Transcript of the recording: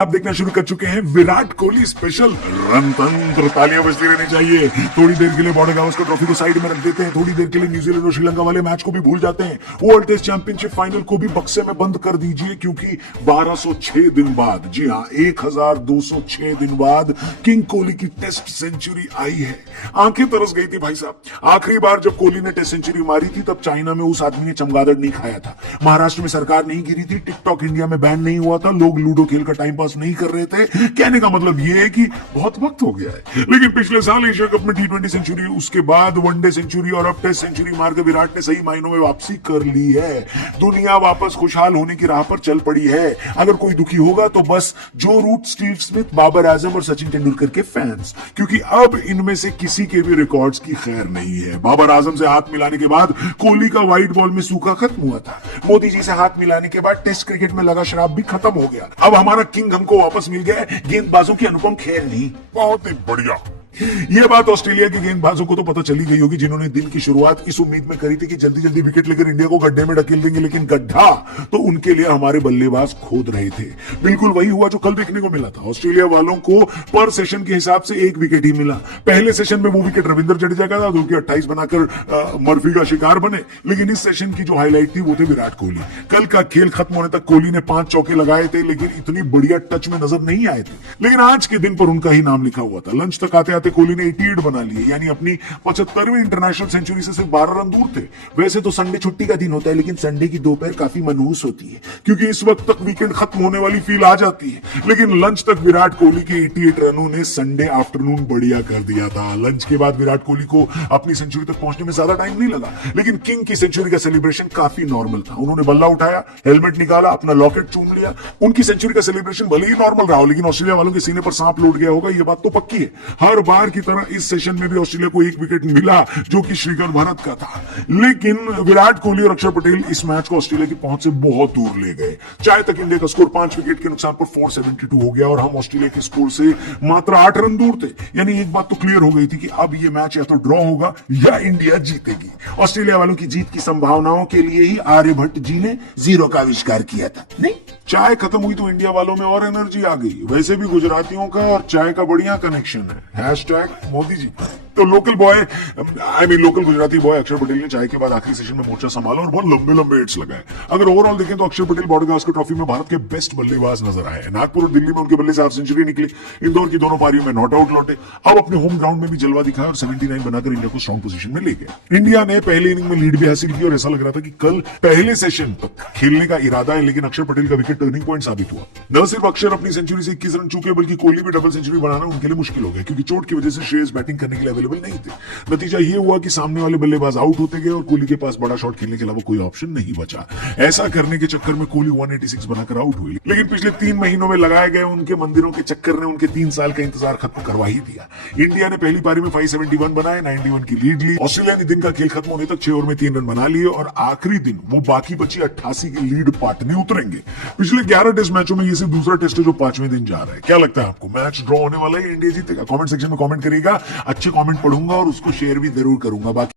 आप देखना शुरू कर चुके हैं विराट कोहली स्पेशल रणतंत्र। तालियां बजती रहनी चाहिए। थोड़ी देर के लिए बॉर्डर गावस्कर ट्रॉफी को साइड में रख देते हैं, थोड़ी देर के लिए न्यूजीलैंड और श्रीलंका वाले मैच को भी भूल जाते हैं। वर्ल्ड टेस्ट चैंपियनशिप फाइनल को भी बक्से में बंद कर दीजिए, क्योंकि 1206 दिन बाद, जी हां 1206 दिन बाद किंग कोहली की टेस्ट सेंचुरी आई है। आंखें तरस गई थी भाई साहब। आखिरी बार जब कोहली ने टेस्ट सेंचुरी मारी थी तब चाइना में उस आदमी ने चमगादड़ नहीं खाया था, महाराष्ट्र में सरकार नहीं गिरी थी, टिकटॉक इंडिया में बैन नहीं हुआ था, लोग लूडो खेल का टाइम पास नहीं कर रहे थे। कहने का मतलब यह है कि बहुत वक्त हो गया है। लेकिन पिछले साल एशिया कप में T20 सेंचुरी, उसके बाद वनडे सेंचुरी और अब टेस्ट सेंचुरी मारकर विराट ने सही मायनों में वापसी कर ली है। दुनिया वापस खुशहाल होने की राह पर चल पड़ी है। अगर कोई दुखी होगा तो बस जो root, Steve Smith, Babar Azam और सचिन तेंदुलकर के फैंस, क्योंकि अब इनमें से किसी के भी रिकॉर्ड्स की खैर नहीं है। बाबर आजम से हाथ मिलाने के बाद कोहली का व्हाइट बॉल में सूखा खत्म हुआ था। मोदी जी से हाथ मिलाने के बाद टेस्ट क्रिकेट में लगा शराब भी खत्म हो गया। अब हमारा किंग हमको वापस मिल गया है, गेंदबाजों की अनुपम खेल नहीं। बहुत ही बढ़िया। यह बात ऑस्ट्रेलिया के गेंदबाजों को तो पता चली गई होगी, जिन्होंने दिन की शुरुआत इस उम्मीद में करी थी कि जल्दी जल्दी विकेट लेकर इंडिया को गड्ढे में ढकेल देंगे, लेकिन गड्ढा तो उनके लिए हमारे बल्लेबाज खोद रहे थे। बिल्कुल वही हुआ जो कल देखने को मिला था। ऑस्ट्रेलिया वालों को पर सेशन के हिसाब से एक विकेट ही मिला। पहले सेशन में वो विकेट रविंद्र जडेजा का था, जो कि 28 बनाकर मर्फी का शिकार बने। लेकिन इस सेशन की जो हाईलाइट थी वो थे विराट कोहली। कल का खेल खत्म होने तक कोहली ने 5 चौके लगाए थे, लेकिन इतनी बढ़िया टच में नजर नहीं आए थे। लेकिन आज के दिन पर उनका ही नाम लिखा हुआ था। लंच तक आते आते कोहली ने 88 बना लिए, यानी अपनी 75वीं इंटरनेशनल सेंचुरी से सिर्फ 12 रन दूर थे। वैसे तो संडे छुट्टी का दिन होता है, लेकिन संडे की दोपहर काफी मनहूस होती है, क्योंकि इस वक्त तक वीकेंड खत्म होने वाली फील आ जाती है। लेकिन लंच तक विराट कोहली के 88 रनों ने संडे आफ्टरनून बढ़िया कर दिया था। लंच के बाद विराट कोहली को अपनी सेंचुरी तक पहुंचने में ज्यादा टाइम नहीं लगा, लेकिन किंग की सेंचुरी का सेलिब्रेशन काफी नॉर्मल था। उन्होंने बल्ला उठाया, हेलमेट निकाला, अपना लॉकेट चूम लिया। उनकी सेंचुरी का सेलिब्रेशन भले ही नॉर्मल रहा हो, लेकिन ऑस्ट्रेलिया वालों के सीने पर सांप लौट गया होगा, यह बात तो पक्की है। हर बार की तरह इस सेशन में भी ऑस्ट्रेलिया को एक विकेट मिला, जो कि श्रीकर भारत का था। लेकिन विराट कोहली और अक्षर पटेल इस मैच को ऑस्ट्रेलिया की पहुंच से बहुत दूर ले गए। चाहे तक इंडिया का स्कोर 5 विकेट के नुकसान पर 472 हो गया और हम ऑस्ट्रेलिया के स्कोर से मात्र 8 रन दूर थे। यानी एक बात तो क्लियर हो गई थी कि अब यह मैच या तो ड्रॉ होगा या इंडिया जीतेगी। ऑस्ट्रेलिया वालों की जीत की संभावनाओं के लिए ही आर्यभट्ट जी ने जीरो का आविष्कार किया था। नहीं, चाय खत्म हुई तो इंडिया वालों में और एनर्जी आ गई। वैसे भी गुजरातियों का और चाय का बढ़िया कनेक्शन है। हैशटैग मोदी जी। तो लोकल गुजराती बॉय अक्षर पटेल ने चाय के बाद आखिरी सेशन में मोर्चा संभाला और बहुत लंबे लंबे हिट्स लगाए। अगर ओवरऑल देखें तो अक्षर पटेल बॉर्डर गावस्कर ट्रॉफी में भारत के बेस्ट बल्लेबाज नजर आए। नागपुर और दिल्ली में उनके बल्ले से हाफ सेंचुरी निकली। इंदौर की दोनों पारियों में नॉट आउट लौटे। अब अपने होम ग्राउंड में भी जलवा दिखाया और 79 बनाकर इंडिया को स्ट्रॉन्ग पोजीशन में ले गए। इंडिया ने पहले इनिंग में लीड भी हासिल की और ऐसा लग रहा था कि कल पहले सेशन तक खेलने का इरादा है, लेकिन अक्षर पटेल का विकेट टर्निंग पॉइंट साबित हुआ। न सिर्फ अक्षर अपनी सेंचुरी से 21 रन चूके, बल्कि कोहली भी डबल सेंचुरी बनाना उनके लिए मुश्किल हो गया, क्योंकि चोट की वजह से श्रेयस बैटिंग करने के लिए अवेलेबल नहीं थे। नतीजा ये हुआ कि सामने वाले बल्लेबाज आउट होते गए और कोहली के पास बड़ा शॉट खेलने के अलावा कोई ऑप्शन नहीं बचा। ऐसा करने के चक्कर में कोहली 186 बनाकर आउट हुए। लेकिन पिछले 3 महीनों में लगाए गए उनके मंदिरों के चक्कर ने उनके 3 साल का इंतजार खत्म करवा ही दिया। इंडिया ने पहली पारी में 571 बनाए, 91 की लीड ली। ऑस्ट्रेलिया ने दिन का खेल खत्म होने तक 6 ओवर में 3 रन बना लिए और आखिरी दिन वो बाकी बची 88 की लीड पाटने उतरेंगे। पिछले 11 टेस्ट मैचों में ये सिर्फ दूसरा टेस्ट है जो 5वें दिन जा रहा है। क्या लगता है आपको, मैच ड्रॉ होने वाला है, इंडिया जीतेगा? कमेंट सेक्शन में कमेंट करिएगा। अच्छे कमेंट पढ़ूंगा और उसको शेयर भी जरूर करूंगा। बाकी